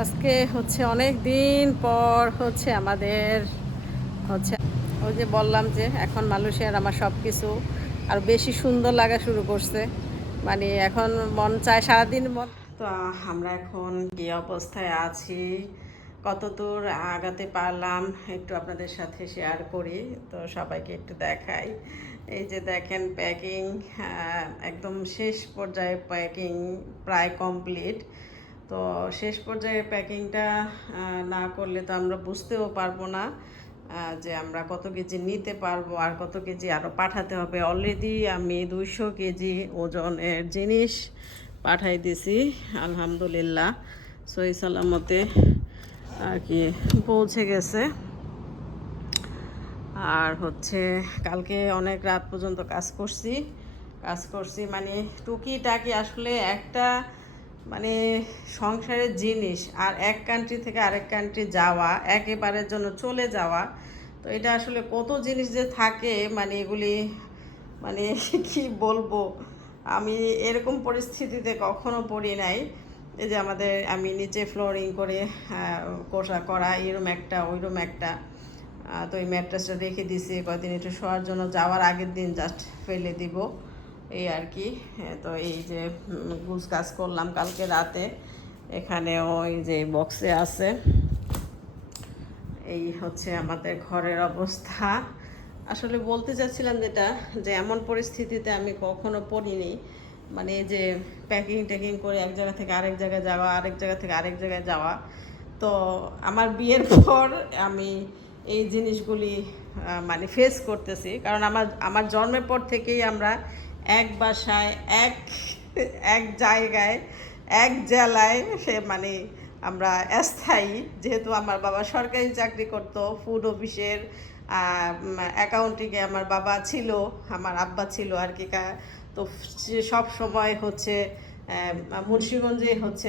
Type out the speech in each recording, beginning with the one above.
আজকে হচ্ছে অনেক দিন পর হচ্ছে আমাদের হচ্ছে ওই যে বললাম যে এখন মালয়েশিয়ার আমার সব কিছু আর বেশি সুন্দর লাগা শুরু করছে। মানে এখন মন চায় সারাদিন মন। তো আমরা এখন কি অবস্থায় আছি, কতদূর আগাতে পারলাম একটু আপনাদের সাথে শেয়ার করি, তো সবাইকে একটু দেখাই। এই যে দেখেন প্যাকিং একদম শেষ পর্যায়ে, প্যাকিং প্রায় কমপ্লিট। তো শেষ পর্যায়ে প্যাকিংটা না করলে তো আমরা বুঝতেও পারবো না যে আমরা কত কেজি নিতে পারবো আর কত কেজি আরও পাঠাতে হবে। অলরেডি আমি 200 কেজি ওজনের জিনিস পাঠাই দিছি, আলহামদুলিল্লাহ সহি সালামতে আর কি পৌঁছে গেছে। আর হচ্ছে কালকে অনেক রাত পর্যন্ত কাজ করছি মানে টুকিটাকি আসলে একটা মানে সংসারের জিনিস, আর এক কান্ট্রি থেকে আরেক কান্ট্রি যাওয়া, একেবারের জন্য চলে যাওয়া, তো এটা আসলে কত জিনিস যে থাকে, মানে এগুলি মানে কি বলবো, আমি এরকম পরিস্থিতিতে কখনো পড়ি নাই। এই যে আমি নিচে ফ্লোরিং করে কোষা করা, এরম একটা ওইরম একটা, তো এই ম্যাট্রেসটা রেখে দিছি কয়েকদিন একটু শোয়ার জন্য, যাওয়ার আগের দিন জাস্ট ফেলে দিব এই আর কি। তো এই যে গুছ কাজ করলাম কালকে রাতে, এখানে ওই যে বক্সে আছে। এই হচ্ছে আমাদের ঘরের অবস্থা। আসলে বলতে চাচ্ছিলাম যেটা, যে এমন পরিস্থিতিতে আমি কখনো পড়িনি, মানে এই যে প্যাকিং ট্যাকিং করে এক জায়গা থেকে আরেক জায়গায় যাওয়া, আরেক জায়গা থেকে আরেক জায়গায় যাওয়া। তো আমার বিয়ের পর আমি এই জিনিসগুলি মানে ফেস করতেছি, কারণ আমার আমার জন্মের পর থেকেই আমরা এক বাসায়, এক এক জায়গায়, এক জেলায়, সে মানে আমরা স্থায়ী। যেহেতু আমার বাবা সরকারি চাকরি করত, ফুড অফিসের অ্যাকাউন্টিংয়ে আমার বাবা ছিল, আমার আব্বা ছিল আর কি। তো সব সময় হচ্ছে মুন্সিগঞ্জে হচ্ছে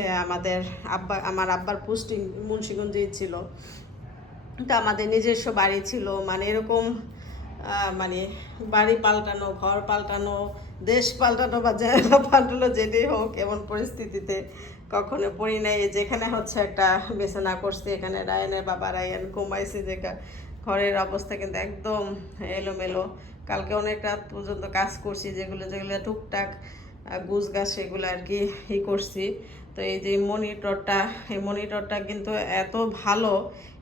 আমার আব্বার পোস্টিং মুন্সিগঞ্জেই ছিল। তো আমাদের নিজস্ব বাড়ি ছিল, মানে এরকম মানে বাড়ি পাল্টানো, ঘর পাল্টানো, দেশ পাল্টানো বা জায়গা পাল্টানো, যেটাই হোক, এমন পরিস্থিতিতে কখনো পড়ি নাই। যেখানে হচ্ছে একটা বিছানা করছি, এখানে রায়ানের বাবা রায়ান ঘুমাইছে, ঘরের অবস্থা কিন্তু একদম এলোমেলো। কালকে অনেক রাত পর্যন্ত কাজ করছি, যেগুলো যেগুলো টুকটাক গুছ গাছ সেগুলো আর কি করছি। তো এই যে এই মনিটরটা কিন্তু এত ভালো।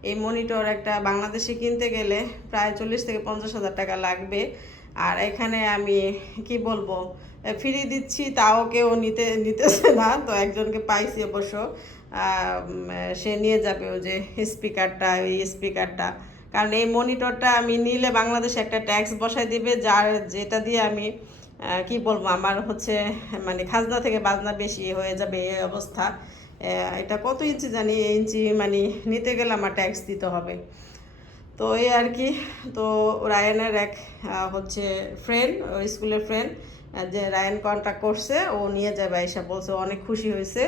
এই মনিটর একটা বাংলাদেশে কিনতে গেলে প্রায় 40 থেকে 50 হাজার টাকা লাগবে, আর এখানে আমি কি বলবো ফ্রি দিচ্ছি, তাও কেউ নিতেছে না। তো একজনকে পাইছি অবশ্য, সে নিয়ে যাবে ওই যে স্পিকারটা। কারণ এই মনিটরটা আমি নিলে বাংলাদেশে একটা ট্যাক্স বসাই দিবে, যেটা দিয়ে আমি কি বলবো, আমার হচ্ছে মানে খাজনা থেকে বাজনা বেশি হয়ে যাবে এই অবস্থা। এটা কত ইঞ্চি জানি, এই ইঞ্চি মানে নিতে গেলে আমার ট্যাক্স দিতে হবে। তো এই আর কি। তো রায়ানের এক হচ্ছে ফ্রেন্ড, স্কুলের ফ্রেন্ড, যে রায়ান কন্ট্যাক্ট করছে, ও নিয়ে যাবে এসে বলছে, অনেক খুশি হয়েছে।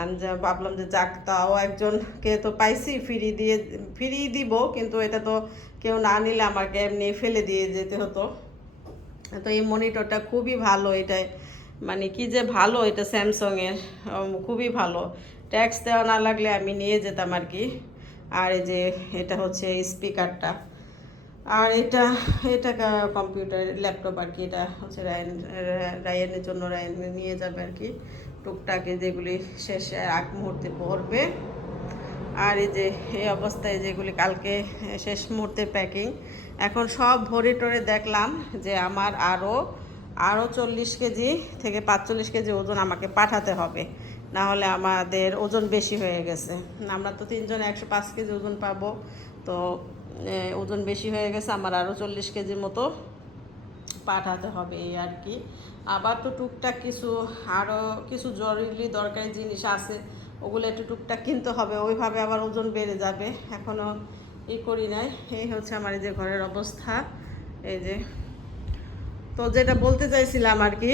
আমি ভাবলাম যে যাক, তাও একজনকে তো পাইছি, ফ্রি দিব, কিন্তু এটা তো কেউ না নিলে আমাকে এমনি ফেলে দিয়ে যেতে হতো। তো এই মনিটরটা খুবই ভালো, এটাই মানে কি যে ভালো, এটা স্যামসংয়ের, খুবই ভালো। ট্যাক্স দেওয়া না লাগলে আমি নিয়ে যেতাম আর কি। আর এই যে এটা হচ্ছে স্পিকারটা, আর এটা এটা কম্পিউটার ল্যাপটপ আর কি। এটা হচ্ছে রায়ানের জন্য, রায়ান নিয়ে যাবে আর কি টুকটাকে, যেগুলি শেষে আগ মুহূর্তে পড়বে। আর এই যে এই অবস্থায় যেগুলি কালকে শেষ মুহূর্তে প্যাকিং, এখন সব ভরে টরে দেখলাম যে আমার আরও 40 কেজি থেকে 45 কেজি ওজন আমাকে পাঠাতে হবে, না হলে আমাদের ওজন বেশি হয়ে গেছে। আমরা তো 3 জন 105 কেজি ওজন পাবো, তো ওজন বেশি হয়ে গেছে, আমার আরও 40 কেজির মতো পাঠাতে হবে এই আর কি। আবার তো টুকটাক আরও কিছু জরুরি দরকারি জিনিস আছে, ওগুলো একটু টুকটাক কিনতে হবে, ওইভাবে আবার ওজন বেড়ে যাবে। এখনও করি নাই। এই হচ্ছে আমার এই যে ঘরের অবস্থা। এই যে, তো যেটা বলতে চাইছিলাম আর কি,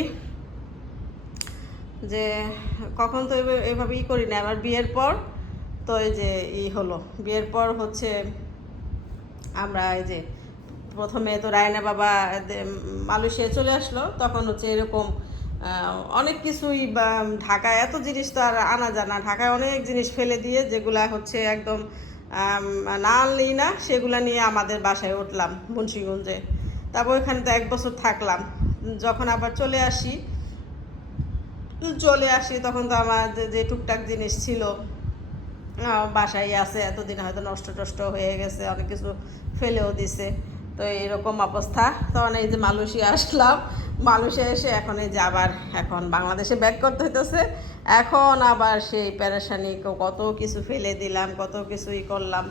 যে কখন তো এভাবে করি না। আবার বিয়ের পর তো এই যে হলো, বিয়ের পর হচ্ছে আমরা এই যে প্রথমে তো রায়না বাবা মালয়েশিয়া চলে আসলো, তখন হচ্ছে এরকম অনেক কিছুই বা ঢাকায় এত জিনিস তো আর আনা যায় না, ঢাকায় অনেক জিনিস ফেলে দিয়ে যেগুলা হচ্ছে একদম না আনলেই না, সেগুলা নিয়ে আমাদের বাসায় উঠলাম মুন্সিগঞ্জে। তারপর ওখানে তো 1 বছর থাকলাম। যখন আবার চলে আসি তখন তো আমার যে টুকটাক জিনিস ছিল বাসায় আছে, এতদিন হয়তো নষ্ট টষ্ট হয়ে গেছে, অনেক কিছু ফেলেও দিছে। তো এরকম অবস্থা। তখন এই যে মালয়েশিয়া আসলাম, মালয়েশিয়া এসে এখন এই যে আবার এখন বাংলাদেশে ব্যাক করতে হইতেছে। এখন আবার সেই প্যারাশানি, কত কিছু ফেলে দিলাম, কত কিছুই করলাম,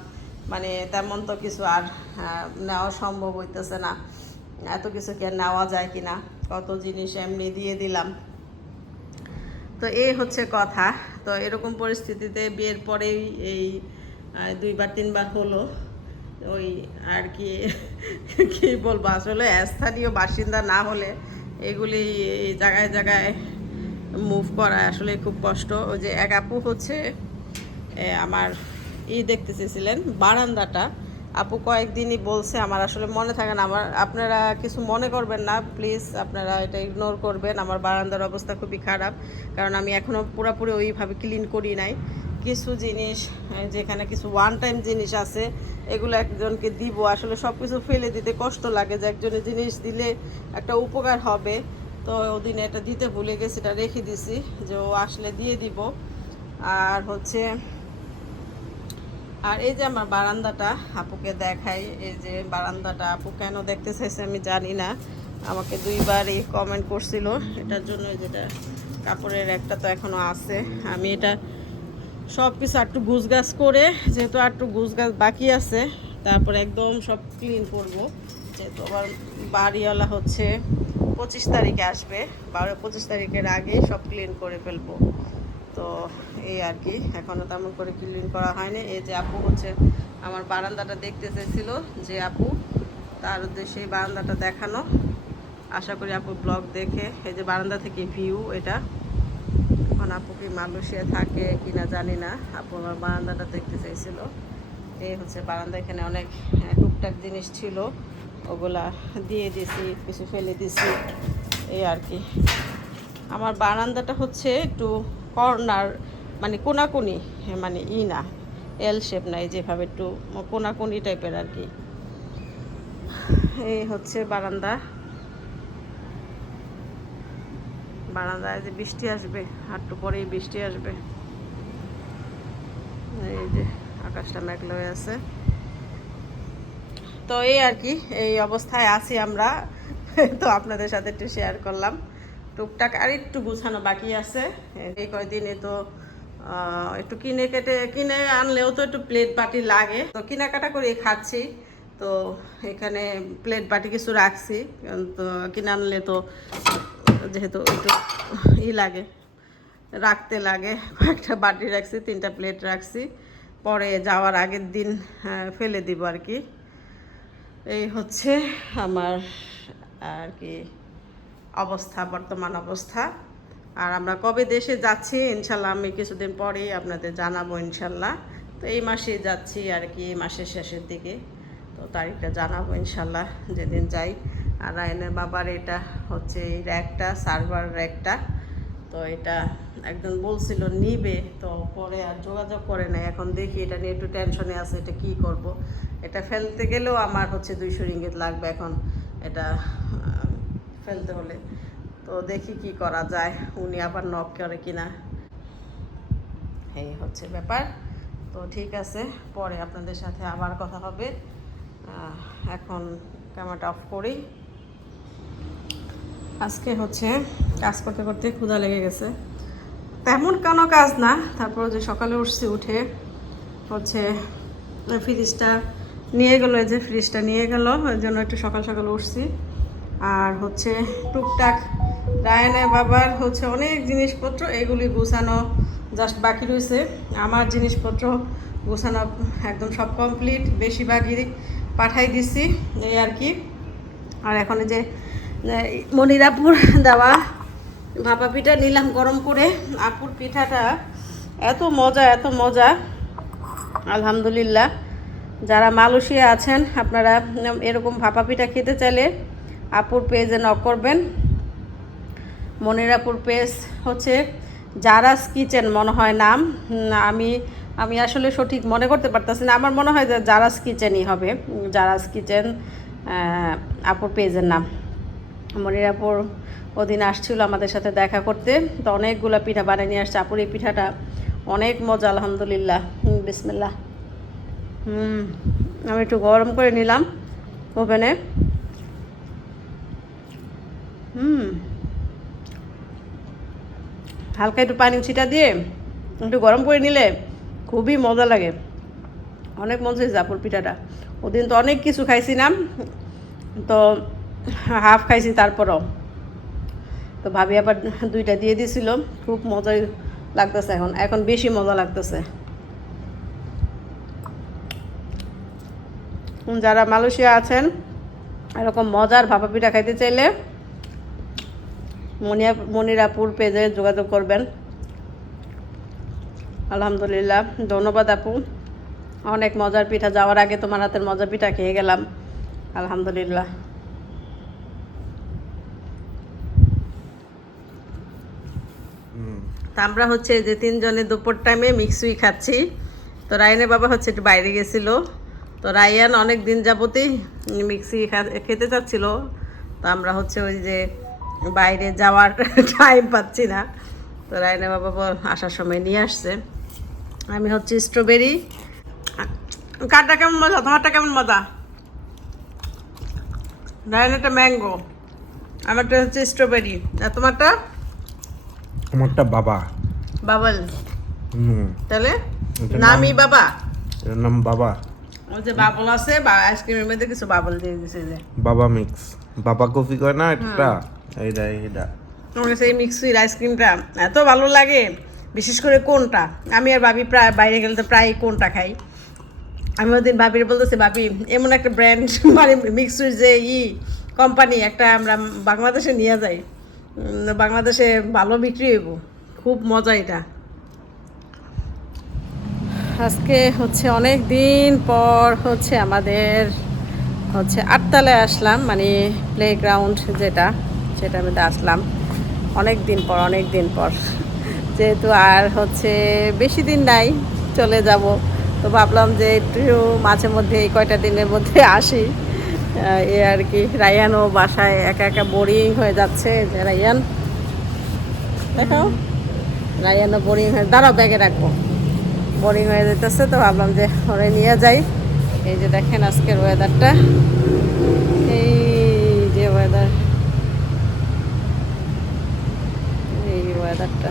মানে তেমন তো কিছু আর নেওয়া সম্ভব হইতেছে না। এত কিছু কি আর নেওয়া যায় কি না, কত জিনিস এমনি দিয়ে দিলাম। তো এই হচ্ছে কথা। তো এরকম পরিস্থিতিতে বিয়ের পরেই এই 2-3 বার হলো ওই আর কি কি বলবো, আসলে স্থানীয় বাসিন্দা না হলে এগুলি এই জায়গায় জায়গায় মুভ করা আসলে খুব কষ্ট। ওই যে এক আপু হচ্ছে আমার দেখতে চেয়েছিলেন বারান্দাটা, আপু কয়েকদিনই বলছে, আমার আসলে মনে থাকে না। আপনারা কিছু মনে করবেন না প্লিজ, আপনারা এটা ইগনোর করবেন। আমার বারান্দার অবস্থা খুবই খারাপ, কারণ আমি এখনও পুরোপুরি ওইভাবে ক্লিন করি নাই। কিছু জিনিস যেখানে কিছু ওয়ান টাইম জিনিস আছে এগুলো একজনকে দিব, আসলে সব কিছু ফেলে দিতে কষ্ট লাগে, যে একজনের জিনিস দিলে একটা উপকার হবে। তো ওদিনে এটা দিতে ভুলে গেছি, এটা রেখে দিছি যে ও আসলে দিয়ে দিব। আর হচ্ছে আর এই যে আমার বারান্দাটা আপুকে দেখাই, এই যে বারান্দাটা আপু কেন দেখতে চাইছে আমি জানি না, আমাকে 2বার এই কমেন্ট করছিল এটার জন্য। যেটা কাপড়ের একটা তো এখনো আছে, আমি এটা সব কিছু একটু গুছগাছ করে, যেহেতু একটু গুছগাছ বাকি আছে, তারপরে একদম সব ক্লিন করব। যেহেতু আবার বাড়িওয়ালা হচ্ছে 25 তারিখে আসবে, 25 তারিখের আগে সব ক্লিন করে ফেলবো। তো এই আর কি, এখনও তেমন করে ক্লিন করা হয়নি। এই যে আপু হচ্ছে আমার বারান্দাটা দেখতে চেয়েছিল, যে আপু তার উদ্দেশ্যে এই বারান্দাটা দেখানো। আশা করি আপু ব্লগ দেখে, এই যে বারান্দা থেকে ভিউ এটা। এখন আপু কি মালয়েশিয়া থাকে কিনা জানি না, আপু আমার বারান্দাটা দেখতে চাইছিল। এই হচ্ছে বারান্দা, এখানে অনেক টুকটাক জিনিস ছিল, ওগুলা দিয়ে দিছি, কিছু ফেলে দিছি, এই আর কি। আমার বারান্দাটা হচ্ছে একটু কর্নার, মানে কোনাকুনি, মানে না এল শেপ নাই, যেভাবে একটু কোনাকুনি টাইপের আর কি। এই হচ্ছে বারান্দা। বারান্দায় যে বৃষ্টি আসবে, একটু পরেই বৃষ্টি আসবে। এই যে আকাশটা মেঘলা হয়ে আছে। তো এই আর কি, এই অবস্থায় আছি আমরা। তো আপনাদের সাথে একটু শেয়ার করলাম। টুকটাক আর একটু গুছানো বাকি আছে। এই কয়দিনে তো একটু কিনে আনলেও তো একটু প্লেট বাটি লাগে, তো কেনাকাটা করে খাচ্ছি। তো এখানে প্লেট বাটি কিছু রাখছি, তো কিনে আনলে তো যেহেতু একটু লাগে, রাখতে লাগে। কয়েকটা বাটি রাখছি, 3টা প্লেট রাখছি, পরে যাওয়ার আগের দিন ফেলে দিব আর কি। এই হচ্ছে আমার আর কি অবস্থা, বর্তমান অবস্থা। আর আমরা কবে দেশে যাচ্ছি ইনশাল্লাহ আমি কিছুদিন পরেই আপনাদের জানাবো ইনশাল্লাহ। তো এই মাসে যাচ্ছি আর কি, এই মাসের শেষের দিকে, তো তারিখটা জানাবো ইনশাল্লাহ যেদিন যাই। আর রায়নের বাবার এটা হচ্ছে এই র্যাকটা, সার্ভার র্যাকটা, তো এটা একজন বলছিল নিবে, তো পরে আর যোগাযোগ করে নাই। এখন দেখি, এটা নিয়ে একটু টেনশনে আছে, এটা কি করব। এটা ফেলতে গেলেও আমার হচ্ছে 200 রিঙ্গিত লাগবে এখন এটা ফেলতে হলে। তো দেখি কি করা যায়, উনি আবার নক করে কিনা, এই হচ্ছে ব্যাপার। তো ঠিক আছে, পরে আপনাদের সাথে আবার কথা হবে। এখন ক্যামেরাটা অফ করি। আজকে হচ্ছে কাজ করতে করতে ক্ষুধা লেগে গেছে, তেমন কোনো কাজ না। তারপর যে সকালে উঠছি, উঠে হচ্ছে ফ্রিজটা নিয়ে গেলো, এই যে ফ্রিজটা নিয়ে গেলো, ওই জন্য একটু সকাল সকাল উঠছি। আর হচ্ছে টুকটাক রায়নের বাবার হচ্ছে অনেক জিনিসপত্র, এগুলি গুছানো জাস্ট বাকি রয়েছে। আমার জিনিসপত্র গুছানো একদম সব কমপ্লিট, বেশিরভাগই পাঠাই দিছি, এই আর কি। আর এখন যে মনিরাপুর দেওয়া ভাপা পিঠা নিলাম গরম করে। আপুর পিঠাটা এত মজা, এত মজা, আলহামদুলিল্লাহ। যারা মালয়েশিয়া আছেন আপনারা এরকম ভাপা পিঠা খেতে চাইলে আপুর পেজে নক করবেন। মনিরাপুর পেজ হচ্ছে জারাস কিচেন মনে হয় নাম। আমি আমি আসলে সঠিক মনে করতে পারতেছি না, আমার মনে হয় যে জারাস কিচেনই হবে, জারাস কিচেন আপুর পেজের নাম। মনিরাপুর ওদিন আসছিল আমাদের সাথে দেখা করতে, তো অনেকগুলো পিঠা বানিয়ে নিয়ে আসছে। আপুর এই পিঠাটা অনেক মজা, আলহামদুলিল্লাহ। বিসমিল্লাহ। আমি একটু গরম করে নিলাম ওভেনে। হালকা একটু পানি ছিটা দিয়ে একটু গরম করে নিলে খুবই মজা লাগে, অনেক মজা হয়েছে আপুর পিঠাটা। ওদিন তো অনেক কিছু খাইছিলাম, তো হাফ খাইছি তারপরও, তো ভাবি আবার 2টা দিয়ে দিয়েছিল। খুব মজাই লাগতেছে, এখন এখন বেশি মজা লাগতেছে। যারা মালয়েশিয়া আছেন এরকম মজার ভাপা পিঠা খাইতে চাইলে মনিরাপুর পেজে যোগাযোগ করবেন। আলহামদুলিল্লাহ, ধন্যবাদ আপু, অনেক মজার পিঠা। যাওয়ার আগে তোমার হাতের মজার পিঠা খেয়ে গেলাম, আলহামদুলিল্লাহ। তা আমরা হচ্ছে যে 3 জনে দুপুর টাইমে মিক্সুই খাচ্ছি। তো রায়ানের বাবা হচ্ছে একটু বাইরে গেছিলো, তো রায়ান অনেক দিন যাবতেই মিক্সি খেতে চাচ্ছিল। তো আমরা হচ্ছে ওই যে বাইরে যাওয়ার টাইম পাচ্ছি না, তো রায়ানের বাবা আসার সময় নিয়ে আসছে। আমি হচ্ছে স্ট্রবেরি। কারটা কেমন মজা, তোমারটা কেমন মজা? রায়ানেরটা ম্যাঙ্গো, আমারটা হচ্ছে স্ট্রবেরি, আর তোমারটা? আমারটা বাবা বাবল। তাহলে নামই বাবা, এর নাম বাবা। ওই যে বাবল আছে বা আইসক্রিমের মধ্যে কিছু বাবল দিয়ে দিছে যে বাবা মিক্স, বাবা কফি করে না এটা, এইটা এইটা। আমার কাছে এই মিক্সির আইসক্রিমটা এত ভালো লাগে, বিশেষ করে কোনটা। আমি আর ভাবি প্রায় বাইরে গেলে তো প্রায় কোনটা খাই। আমি ওদিন ভাবির বলতেছি, ভাবি এমন একটা ব্র্যান্ড মানে মিক্সির যে কোম্পানি একটা আমরা বাংলাদেশে নিয়ে যাই, বাংলাদেশে ভালো বিক্রি হইব, খুব মজা এটা। আজকে হচ্ছে অনেক দিন পর হচ্ছে আমাদের হচ্ছে 8তলায় আসলাম, মানে প্লেগ্রাউন্ড যেটা, সেটার মধ্যে আসলাম অনেক দিন পর। যেহেতু আর হচ্ছে বেশি দিন নাই, চলে যাব, তো ভাবলাম যে একটু মাঝে মধ্যে এই কয়টা দিনের মধ্যে আসি, এ আর কি। রায়ানও বাসায় একা একা বোরিং হয়ে যাচ্ছে, যে রায়ান দেখাও, রায়ানও বোরিং হয়ে, দাঁড়াও ব্যাগে রাখবো, বোরিং হয়ে যেতেছে, তো ভাবলাম যে ওরে নিয়ে যাই। এই যে দেখেন আজকের ওয়েদারটা, এই যে ওয়েদার, এই ওয়েদারটা।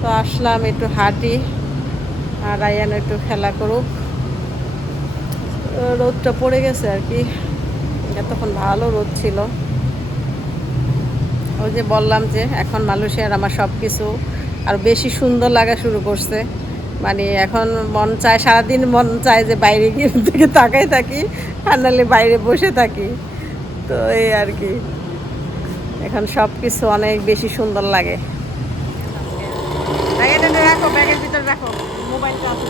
তো আসলাম একটু হাঁটি, আর রায়ান একটু খেলা করুক। রোদটা পড়ে গেছে আর কি, এতক্ষণ ভালো রোদ ছিল। ওই যে বললাম যে এখন মালয়েশিয়ার আমার সব কিছু আর বেশি সুন্দর লাগা শুরু করছে। মানে এখন মন চায়, সারাদিন মন চায় যে বাইরে গিয়ে দিকে তাকাই থাকি, আর নাহলে বাইরে বসে থাকি। তো এই আর কি, এখন সব কিছু অনেক বেশি সুন্দর লাগে। রাখো, ব্যাগের ভিতরে রাখো, মোবাইলটা আছে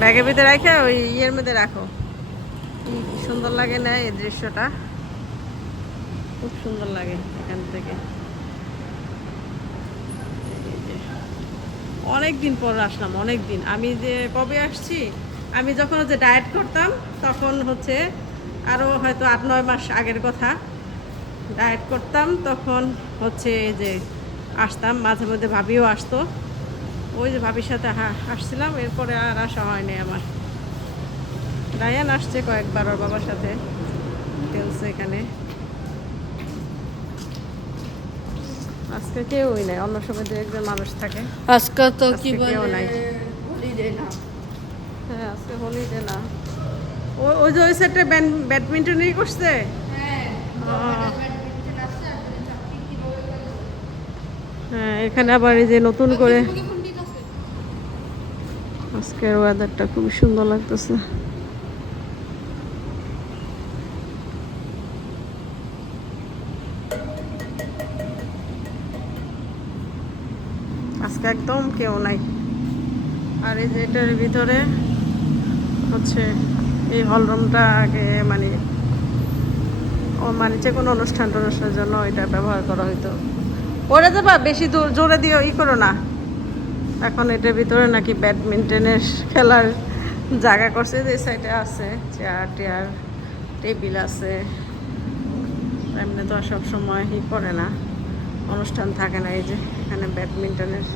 ব্যাগের ভিতরে রাখো, ওই ইয়ের মধ্যে রাখো। কি সুন্দর লাগে না এই দৃশ্যটা, খুব সুন্দর লাগে এখান থেকে। অনেক দিন পর আসলাম, অনেক দিন। আমি যে কবে আসছি, আমি যখন হচ্ছে ডায়েট করতাম তখন হচ্ছে আরও হয়তো 8-9 মাস আগের কথা। ডায়েট করতাম তখন হচ্ছে যে আসতাম, মাঝে মধ্যে ভাবিও আসতো, ওই যে ভাবির সাথে আসছিলাম, এরপরে আর আসা হয়নি আমার। রায়ান আসছে কয়েকবার ওর বাবার সাথে, খেলছে এখানে। আজকে কেউই নাই, অন্য সময় 2-1 জন মানুষ থাকে, আজকে তো কি কেউ বলে নাই। হলিডে না। হ্যাঁ আজকে হলিডে না। ওই যে ওই সাইডে ব্যাডমিন্টনই করছে। হ্যাঁ এখানে আবার এই যে নতুন করে, আজকের ওয়েদারটা খুবই সুন্দর লাগতেছে। আজকে একদম কেউ নাই। আর এই যে এটার ভিতরে হচ্ছে এই হলরুমটা আগে মানে ও মানে যে কোনো অনুষ্ঠানের জন্য এটা ব্যবহার করা হইতো। পরে যাবা বেশি দূর জোরে দিও ই করো না। এখন এটার ভিতরে নাকি ব্যাডমিন্টনের খেলার জায়গা করছে, যে সাইডে আছে চেয়ার টেয়ার টেবিল আছে। এমনি তো আর সব সময় ই করে না, অনুষ্ঠান থাকে না। এই যে এখানে ব্যাডমিন্টনের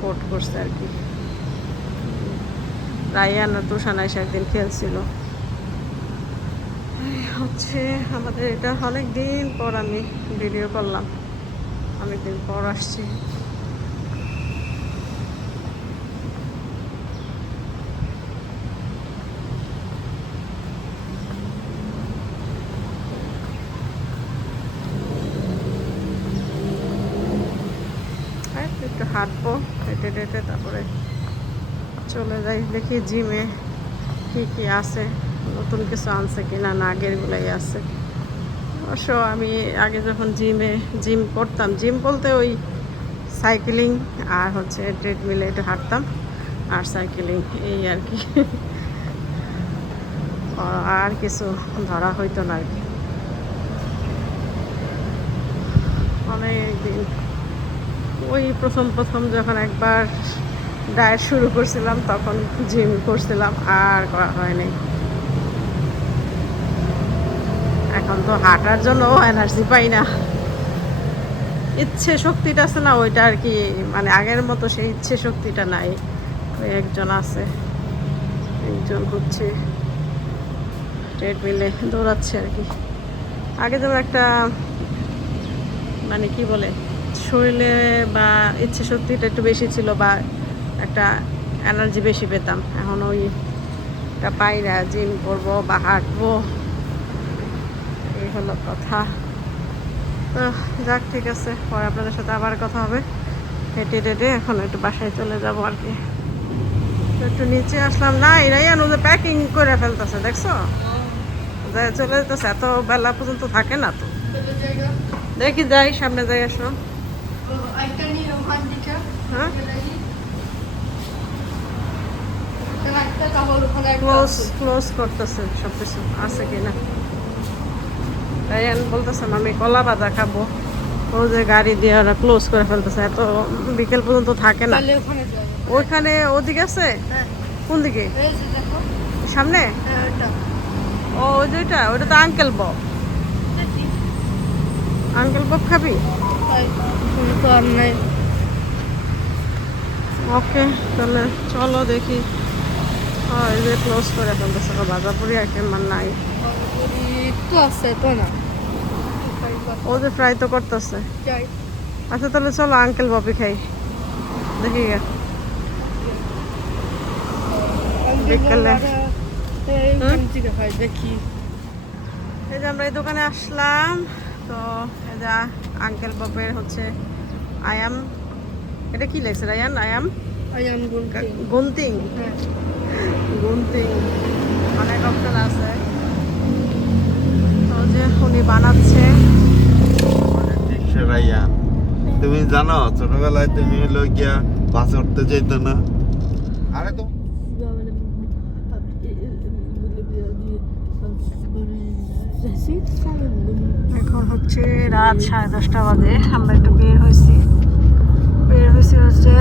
কোর্ট করছে আর কি। রায়ান আর তুষান এসে একদিন খেলছিল। এই হচ্ছে আমাদের এটা, অনেক দিন পর আমি ভিডিও করলাম, অনেকদিন পর আসছি। একটু হাঁটবো, হেঁটে হেঁটে তারপরে চলে যাই। দেখি জিমে কি কি আছে, নতুন কিছু আনছে কিনা, না আগেরগুলাই আছে। অবশ্য আমি আগে যখন জিম করতাম, জিম বলতে ওই সাইকেলিং আর হচ্ছে ট্রেডমিলে একটু হাঁটতাম আর সাইকেলিং, এই আর কি। আর কিছু ধরা হইতো না আর কি। অনেক দিন ওই প্রথম যখন একবার ডায়েট শুরু করছিলাম তখন জিম করছিলাম, আর করা হয়নি। এখন তো হাঁটার জন্য এনার্জি পাই না, ইচ্ছে শক্তিটা আছে না ওইটা আর কি, মানে আগের মতো সেই ইচ্ছে শক্তিটা নাই। ওই একজন আছে, একজন হচ্ছে ট্রেডমিলে দৌড়াচ্ছে আর কি। আগে যেমন একটা মানে কি বলে, শরীরে বা ইচ্ছে শক্তিটা একটু বেশি ছিল, বা একটা এনার্জি বেশি পেতাম। এখন ওইটা পাই না, জিম করবো বা হাঁটবো, এই হলো কথা। তো যাক, ঠিক আছে, পরে আপনাদের সাথে আবার কথা হবে। হেঁটে হেঁটে এখন একটু বাসায় চলে যাবো আর কি। তো একটু নিচে আসলাম, না রায়ান ওদের প্যাকিং করে ফেলতেছে, দেখছো? চলে যেতেছে, এত বেলা পর্যন্ত থাকে না তো। দেখি যাই, সামনে যাই, আসো। হ্যাঁ, ক্লোজ করতেছে সব কিছু, আছে কিনা। রায়ান বলতেছে আমি কলা বাজা খাবো, ও যে গাড়ি দিয়ে ওরা ক্লোজ করে ফেলতেছে, এত বিকেল পর্যন্ত থাকে না। ওইখানে ওদিকে আছে, কোন দিকে? সামনে। ও ওই যেটা, ওইটা তো আঙ্কেল বব। আঙ্কেল বব খাবি? ওকে, তাহলে চলো দেখি। এই যে ক্লোজ করে ফেলতেছে, বাজাপুরি আইটেম আর নাই। তো আছে তো না, ও যে ফ্রাই তো করতেছে। আচ্ছা তাহলে চলো আঙ্কেল ববি খাই, দেখি গে। বিকেলে দেখি। এই যে আমরা এই দোকানে আসলাম, তো এই যে আঙ্কেল ববের হচ্ছে আয়াম, এটা কি লাগছে রায়ান? আয়াম গুনতিং, গুনতিং, অনেক অপশন আছে। তো যে উনি বানাচ্ছে। তুমি জানো ছোটবেলায় তুমি হলো গিয়া বাস উঠতে যেত না? আরে তো এখন হচ্ছে রাত 10:30 বাজে, আমরা একটু বের হয়েছি হচ্ছে